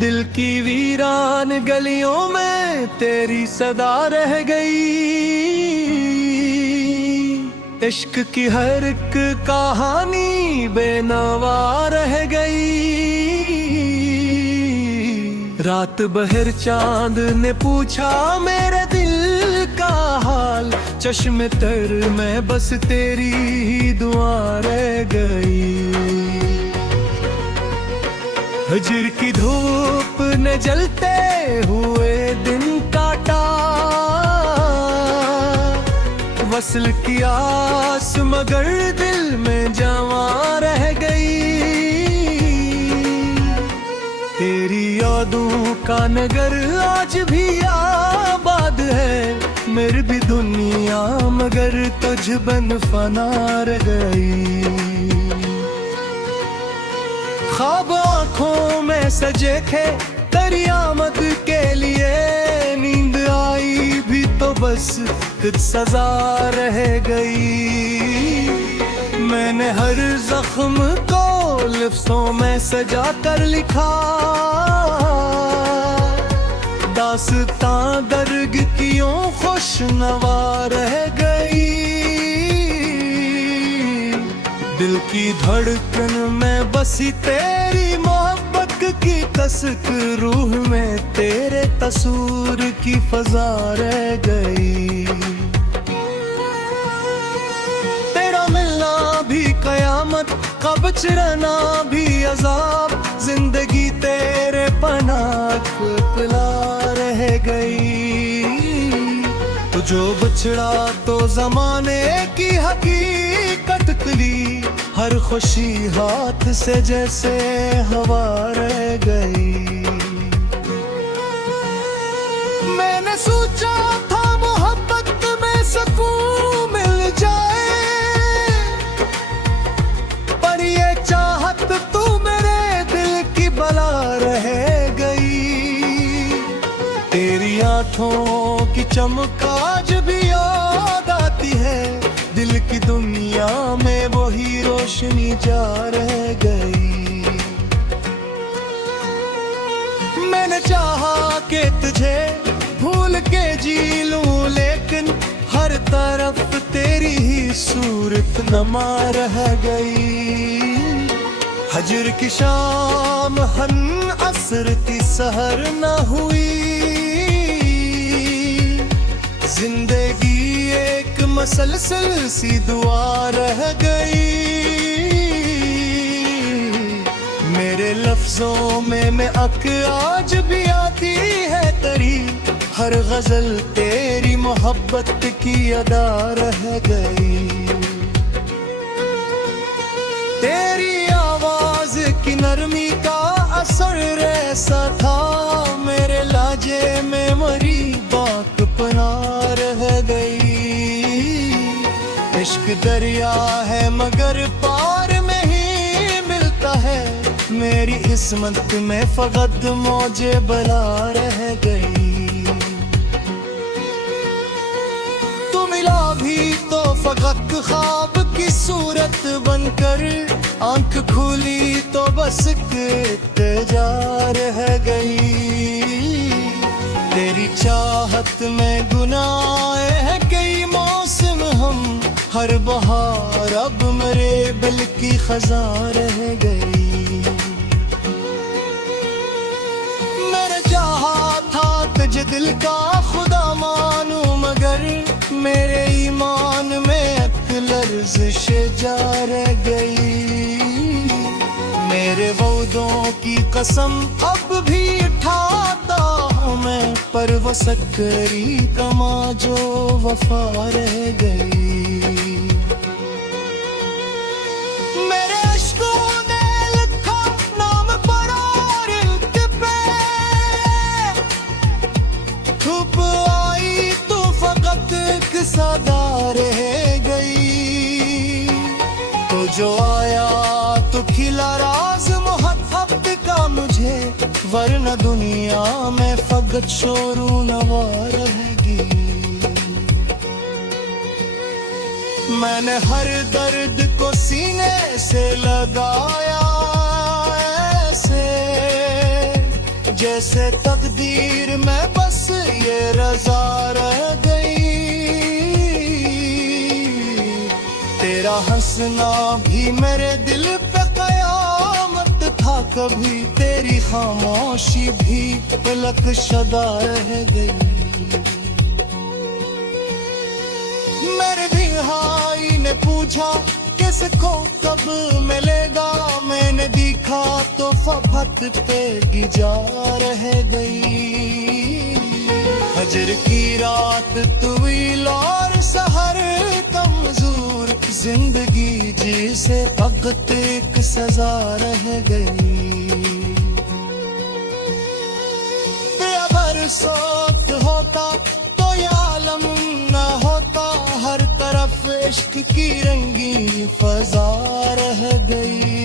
दिल की वीरान गलियों में तेरी सदा रह गई। इश्क की हर एक कहानी बेनवा रह गई। रात बहर चांद ने पूछा मेरे दिल का हाल, चश्मे तर में बस तेरी ही दुआ रह गई। हजर की धूप ने जलते हुए दिन काटा, वसल की आस मगर दिल में जवां रह गई। तेरी यादों का नगर आज भी आबाद है, मेरी भी दुनिया मगर तुझ बन फना रह गई। ख्वाब आँखों में सजे थे तेरी आमद के लिए, नींद आई भी तो बस कुछ सजा रह गई। मैंने हर जख्म को लफ्ज़ों में सजा कर लिखा, दास्तां दर्द क्यों खुशनवा रह गई। दिल की धड़कन में बसी तेरी मोहब्बत की कसक, रूह में तेरे तस्वीर की फजा रह गई। तेरा मिलना भी कयामत, कब चिरना भी अजाब, जिंदगी तेरे पनाह पिला रह गई। तो जो बछड़ा तो जमाने की हकीकत ली, हर खुशी हाथ से जैसे हवा रह गई। मैंने सोचा था मोहब्बत में सुकून मिल जाए, पर ये चाहत तू मेरे दिल की बला रह गई। तेरी आँखों की चमक आज भी याद आती है, दिल की दुनिया में वही रोशनी जा रह गई। मैंने चाहा कि तुझे भूल के जी लूं, लेकिन हर तरफ तेरी ही सूरत नमा रह गई। हजर की शाम हन असर की सहर न हुई, जिंदगी एक मसलसल सी दुआ रह गई। मेरे लफ्जों में महक आज भी आती है तेरी, हर गजल तेरी मोहब्बत की अदा रह गई। तेरी आवाज की नरमी का असर ऐसा था, मेरे लाजे में मरी बात पना रह गई। इश्क दरिया है मगर पार में ही मिलता है, मेरी किस्मत में फकत मौजे बला रह गई। तू मिला भी तो फकत ख्वाब की सूरत बनकर, आंख खुली तो बस जा रह गई। तेरी चाहत में गुनाह है कई मौसम, हम हर बहार अब मेरे दिल की खजा रह गई। मैंने चाहा था तुझे दिल का खुदा मानूं, मगर मेरे ईमान में लर्ज़िश जा रह गई। मेरे वादों की कसम अब भी उठाता हूँ मैं, पर वो सकरी कमा जो वफा रह गई। मेरे अश्कों ने लिखा नाम पर और इल्त पे, धूप आई तो फकत एक सदा रह गई। तो जो आया तो खिला राज मोहब्बत का मुझे, वरना दुनिया में फकत शोरू नवा रहेगी। मैंने हर दर्द को सीने से लगाया ऐसे, जैसे तकदीर में बस ये रजा रह गई। तेरा हंसना भी मेरे दिल पे कयामत था कभी, तेरी खामोशी भी पलक शदा रह गई। मेरे भी भाई ने पूछा किसको कब मिलेगा, मैंने देखा तो फफत पे गिजा रह गई। फजर की रात तवील और सहर कमजोर, जिंदगी जिसे वक्त एक सजा रह गई। अगर सोच होता तो ये आलम न होता, हर तरफ इश्क की रंगी फजा रह गई।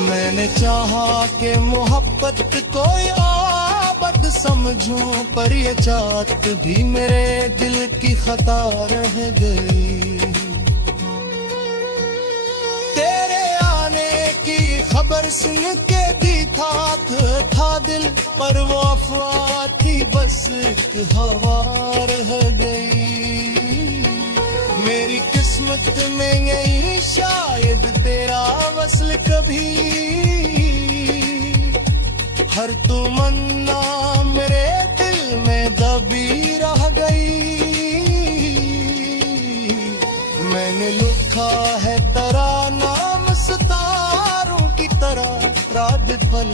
मैंने चाहा कि मोहब्बत को आबद समझूं, पर ये चाहत भी मेरे दिल की खता रह गई। तेरे आने की खबर सुन के भी था दिल, पर वो अफवाह थी बस एक हवा रह गई। मेरी किस्मत में यही शायद तेरा वस्ल कभी, हर तमन्ना मेरे दिल में दबी रह गई। मैंने लिखा है तेरा नाम सितारों की तरह, रात पल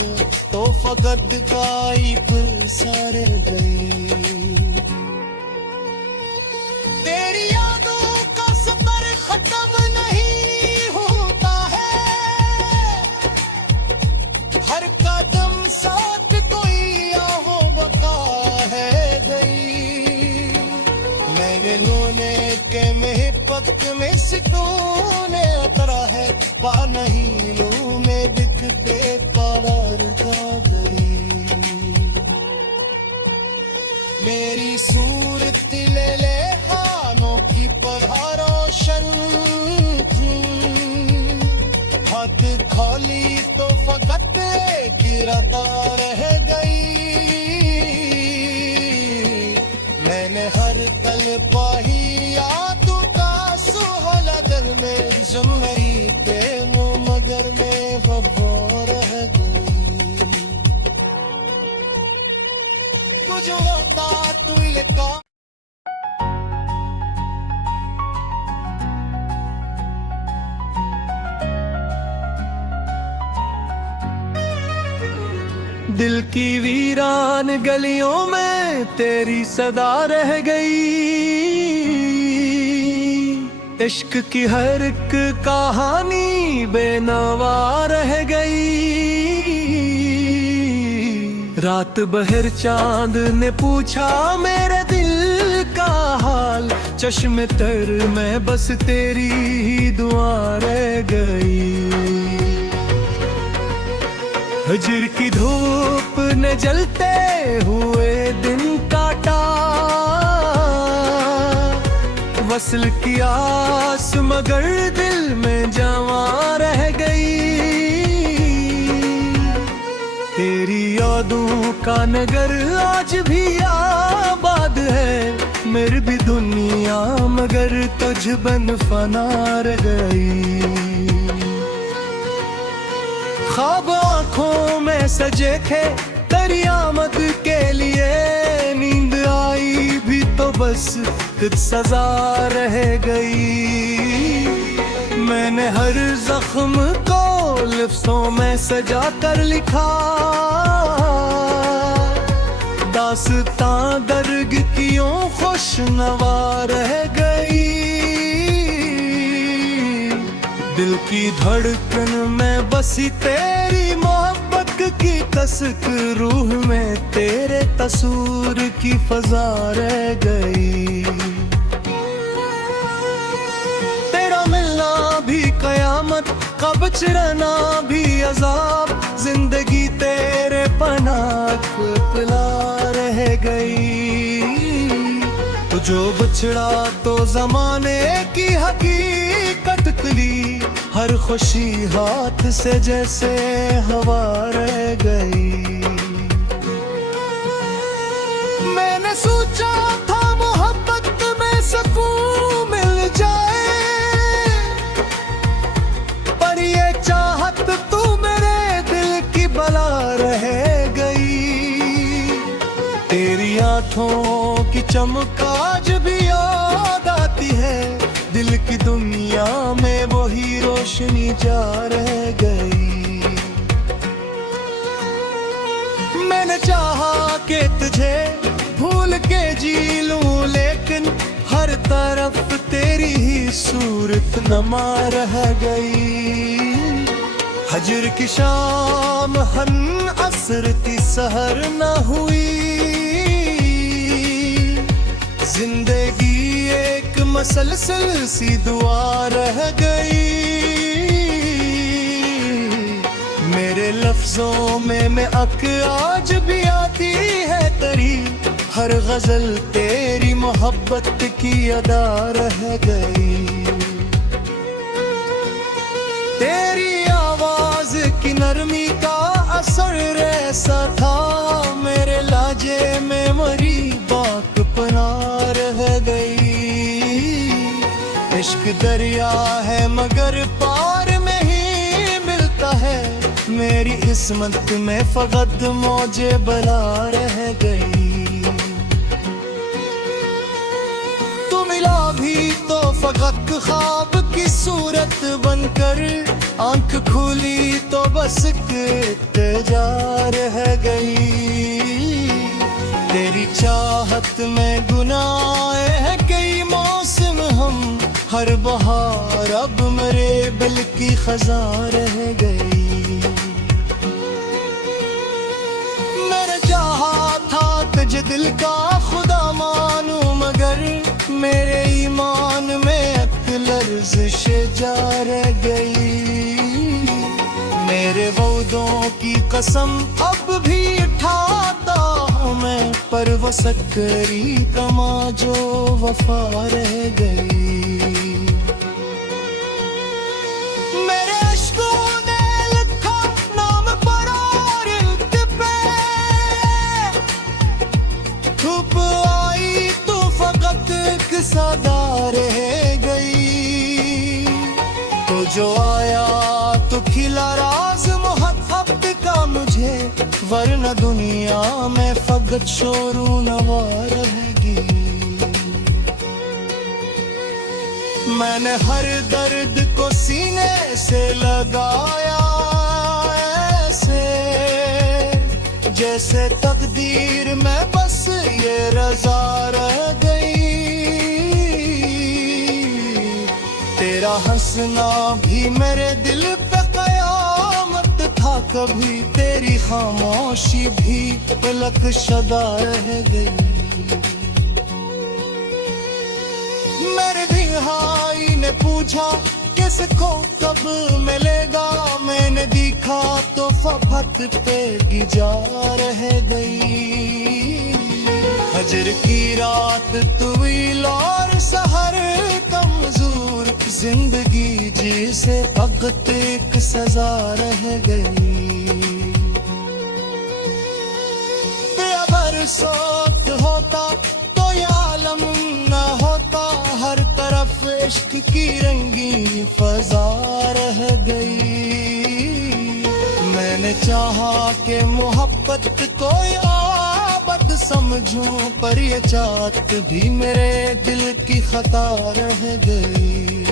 तो फकत काई पर सारे गई। तेरी यादों का सफर खत्म नहीं होता है, हर कदम साथ कोई आहो बका है गई। मेरे रोने के महपक में सुकून उतरा है, पा नहीं लू में दिखते पार का गई। मेरी सूरत ले ले हानों की पढ़ा रोशन, हाथ खोली तो फकत गिरता रह गई। मैंने हर कल पाही यादों का सुहला दिल में, जुमरी के मुँह मगर में वफा रह गई। तुझे होता तू ये कौन दिल की वीरान गलियों में तेरी सदा रह गई। इश्क की हर एक कहानी बेनवा रह गई। रात बहर चांद ने पूछा मेरे दिल का हाल, चश्मे तर में बस तेरी ही दुआ रह गई। हजर की धूप ने जलते हुए दिन काटा, वस्ल की आस मगर दिल में जमा रह गई। तेरी यादों का नगर आज भी आबाद है, मेरी भी दुनिया मगर तुझ बन फना रह गई। ख्वाब आँखों में सजे थे तेरी आमद के लिए, नींद आई भी तो बस कुछ सजा रह गई। मैंने हर जख्म को लफ्ज़ों में सजा कर लिखा, दास्तां दर्द क्यों खुशनवा रह गई। दिल की धड़कन में बसी तेरी मोहब्बत की कसक, रूह में तेरे तस्वीर की फजा रह गई। तेरा मिलना भी कयामत, कब चिरना भी अजाब, जिंदगी तेरे पनाह पिला रह गई। तो जो बिछड़ा तो जमाने की हकीकत खुली, हर खुशी हाथ से जैसे हवा रह गई। की चमक आज भी याद आती है, दिल की दुनिया में वही रोशनी जा रह गई। मैंने चाहा कि तुझे भूल के जी लूं, लेकिन हर तरफ तेरी ही सूरत नमा रह गई। हजर की शाम हन असर की सहर न हुई, जिंदगी एक मसलसल सी दुआ रह गई। मेरे लफ्जों में महक आज भी आती है तेरी, हर गजल तेरी मोहब्बत की अदा रह गई। तेरी आवाज की नरमी का असर ऐसा था, मेरे लाजे में मरी बाक पना रह गई। इश्क दरिया है मगर पार में ही मिलता है, मेरी किस्मत में फकत मौजे बला रह गई। तू मिला भी तो फकत ख्वाब की सूरत बनकर, आंख खुली तो बस जा रह गई। तेरी चाहत में गुनाह है कई मौसम हम, हर बहार अब मेरे दिल की खजा रह गई। मेरे चाहा था तुझे दिल का खुदा मानूं, मगर मेरे ईमान में एक लर्ज़िश जा रह गई। मेरे वादों की कसम अब भी उठाता हूँ मैं, पर वो सकरी कमा जो वफा रह गई। मेरे अश्कों ने लिखा नाम पर और इल्त पे, धूप आई तो फकत एक सदा रह गई। तो जो आया तो खिला राज मोहब्बत का मुझे, वरना दुनिया में फकत शोरू नवा रहेगी। मैंने हर दर्द को सीने से लगाया ऐसे, जैसे तकदीर में बस ये रजा रह गई। तेरा हंसना भी मेरे दिल पे कयामत था कभी, तेरी खामोशी भी पलक शदा रह गई। मेरे दिहाई ने पूछा किसको कब मिलेगा, मैंने देखा तो फफत पे गिजा रह गई। हजर की रात तवील और सहर कमजोर, जिंदगी जिसे वक्त एक सजा रह गई। अगर सोत होता तो ये आलम न होता, हर तरफ इश्क की रंगी फजा रह गई। मैंने चाहा कि मोहब्बत को आबद समझूं, पर ये चाहत भी मेरे दिल की खता रह गई।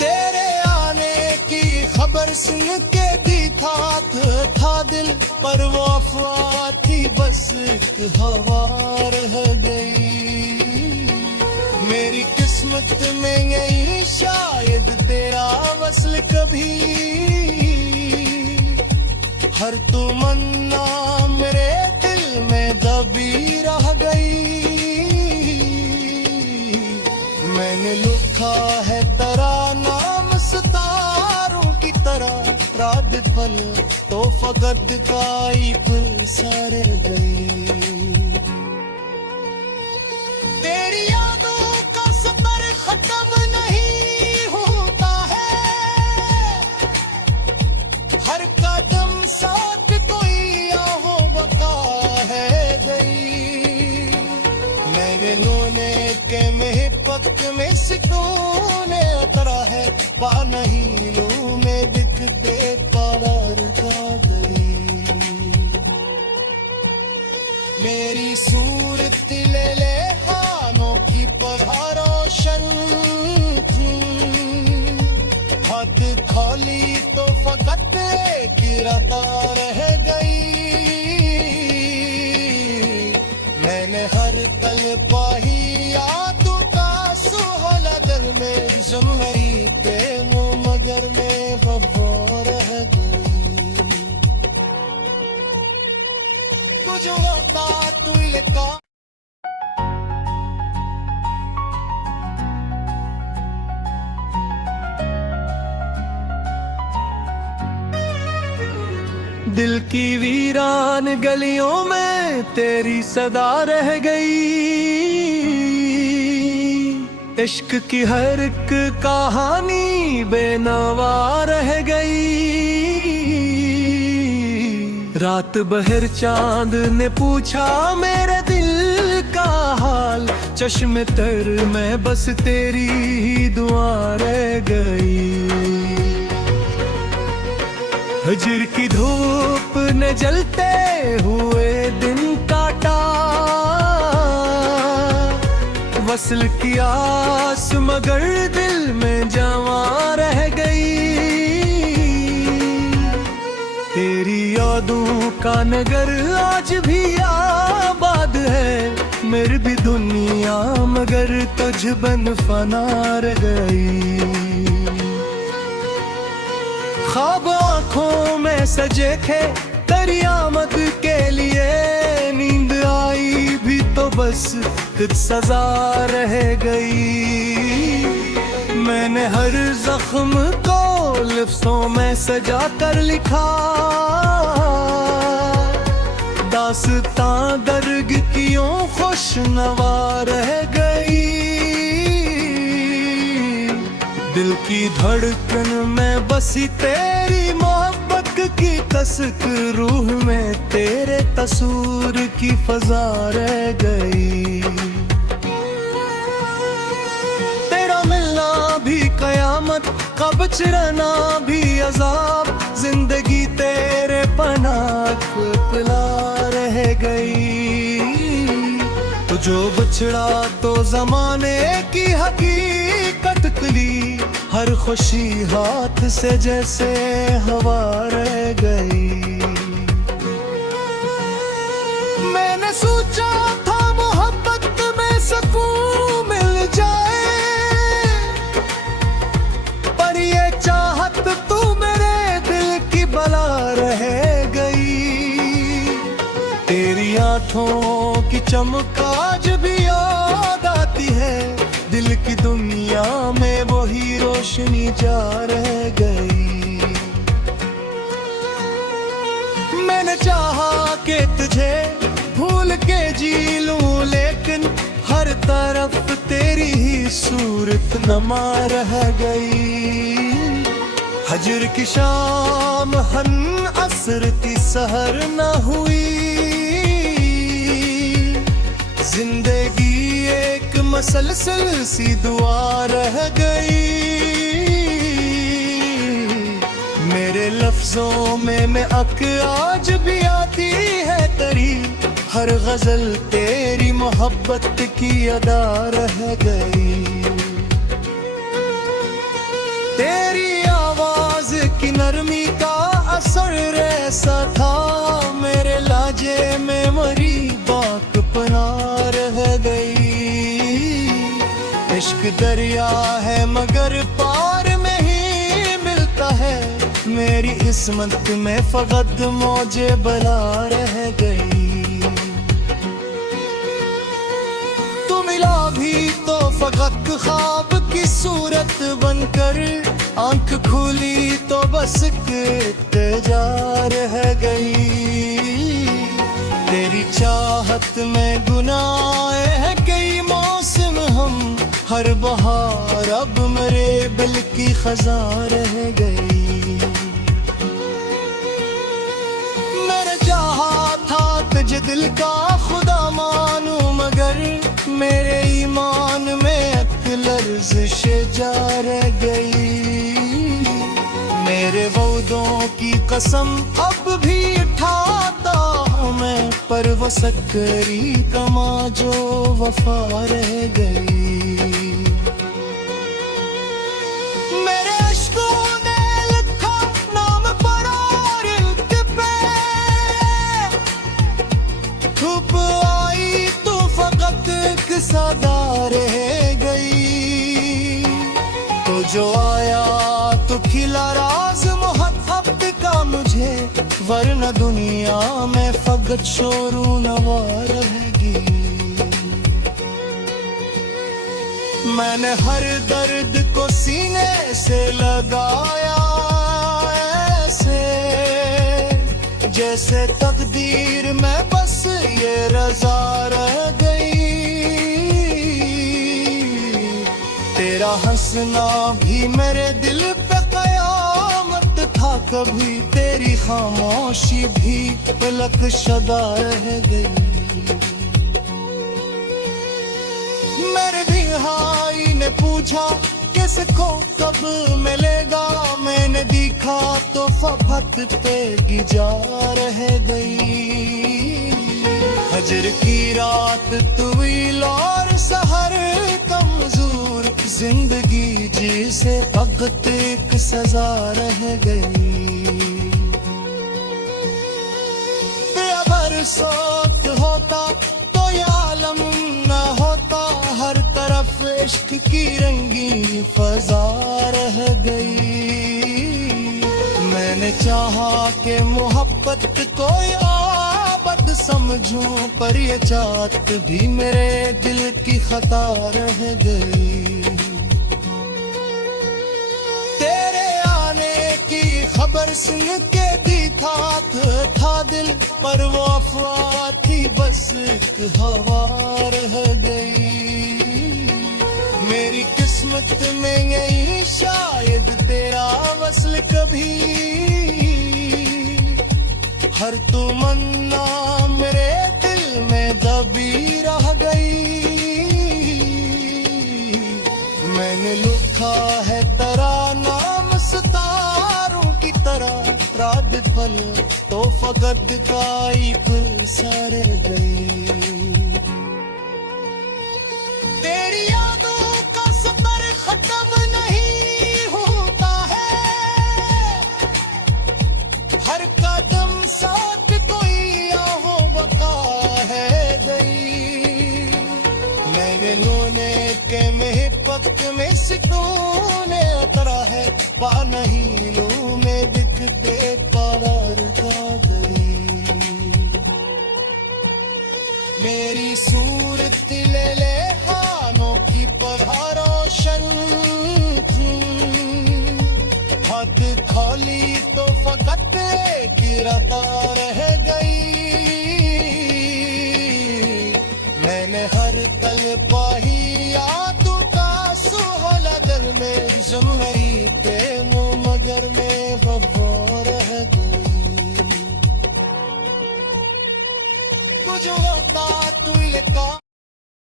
तेरे आने की खबर सुन के भी था दिल, पर वो अफवाह थी बस एक हवा रह गई। मेरी किस्मत में यही शायद तेरा वस्ल कभी, हर तमन्ना मेरे दिल में दबी रह गई। मैंने लिखा है तेरा नाम सितारों की तरह, रात पल तो फकत काई कुल सारे गई। तेरी यादों का सफर खत्म नहीं होता है, हर कदम साथ कोई आहो बका है गई। मेरे रोने के महपक में सुकून उतरा है, पा नहीं लूं में दिखते पार का गई। मेरी सूरत ले ले हानों की पढ़ा रोशन हाथ खोली तो फकत एक रता रह गई मैंने हर कल पाही यादों का सुहला दर में जुमरी के मुँह मगर में वफा रह गई तुझे होता तू लेता दिल की वीरान गलियों में तेरी सदा रह गई इश्क की हर एक कहानी बेनवा रह गई रात बहर चांद ने पूछा मेरे दिल का हाल चश्मे तर में बस तेरी ही दुआ रह गई हजर की धूप ने जलते हुए दिन काटा वसल की आस मगर दिल में जमा रह गई तेरी यादों का नगर आज भी आबाद है मेरी भी दुनिया मगर तुझ बन फना रह गई ख्वाब आँखों में सजे थे तेरी आमद के लिए नींद आई भी तो बस खुद सजा रह गई मैंने हर जख्म को लफ्जों में सजा कर लिखा दास्तां दर्द क्यों खुशनवा रह गई दिल की धड़कन में बसी तेरी मोहब्बत की कसक रूह में तेरे तस्वीर की फजा रह गई तेरा मिलना भी कयामत कब चिरना भी अजाब जिंदगी तेरे पनाह पिला रह गई तो जो बछड़ा तो जमाने की हकीकत कली हर खुशी हाथ से जैसे हवा रह गई मैंने सोचा था मोहब्बत में सुकून मिल जाए पर ये चाहत तू मेरे दिल की बला रह गई तेरी आंखों की चमक आज भी याद आती है दिल की दुनिया में वही रोशनी जा रह गई मैंने चाहा कि तुझे भूल के जी लूं लेकिन हर तरफ तेरी ही सूरत नमा रह गई हजर की शाम हन असर की सहर न हुई जिंदगी एक मसलसल सी दुआ रह गई मेरे लफ्जों में महक आज भी आती है तेरी हर गजल तेरी मोहब्बत की अदा रह गई तेरी आवाज की नरमी का असर ऐसा था मेरे लाजे में मरी बाक पना रह गई इश्क दरिया है मगर पार में ही मिलता है मेरी किस्मत में फकत मौजे बला रह गई तू मिला भी तो फकत ख्वाब की सूरत बनकर आंख खुली तो बस जा रह गई तेरी चाहत में गुनाह है कई मौसम हम हर बहार अब मेरे दिल की खजा रह गई मैंने चाहा था तुझे दिल का खुदा मानूं मगर मेरे ईमान में लर्ज़िश जा रह गई मेरे वादों की कसम अब भी उठाता हूँ मैं, पर वो सक्करी कमा जो वफा रह गई। मेरे अश्कों ने लिखा नाम पर और इल्क पे, धूप आई तो फकत एक सदा रह गई। तो जो आया तो खिला राज मोहब्बत का मुझे, वरना दुनिया में फकत शोरू नवा रहेगी। मैंने हर दर्द को सीने से लगाया ऐसे, जैसे तकदीर में बस ये रजा रह गई। तेरा हंसना भी मेरे दिल पे कयामत था कभी, तेरी खामोशी भी पलक शदा रह गई। मेरे भाई ने पूछा किसको कब मिलेगा, मैंने देखा तो फफत पे गिजा रह गई। हजर की रात तवील और सहर कमजोर, जिंदगी जिसे वक्त एक सजा रह गई। अगर सोच होता तो ये आलम न होता, हर तरफ इश्क की रंगी फजा रह गई। मैंने चाहा कि मोहब्बत को आबद समझूं, पर ये चाहत भी मेरे दिल की खता रह गई। तेरे आने की खबर सुन के दिखा था दिल, पर वो अफवाह थी बस एक हवा रह गई। मेरी किस्मत में यही शायद तेरा वस्ल कभी, हर तमन्ना मेरे दिल में दबी रह गई। मैंने लिखा है तेरा नाम सितारों की तरह, रात पल तो फकत का एक सर गई। तेरी यादों का सफर खत्म नहीं होता है, हर कदम साथ कोई आहो बका है गई। मेरे रोने के महपक में सुकून उतरा है, पा नहीं लूं में दिखते पार का गई। मेरी सूरत ले ले हानों की पढ़ा रोशन थी, हाथ खोली तो फकत गिरता रह गई। मैंने हर तल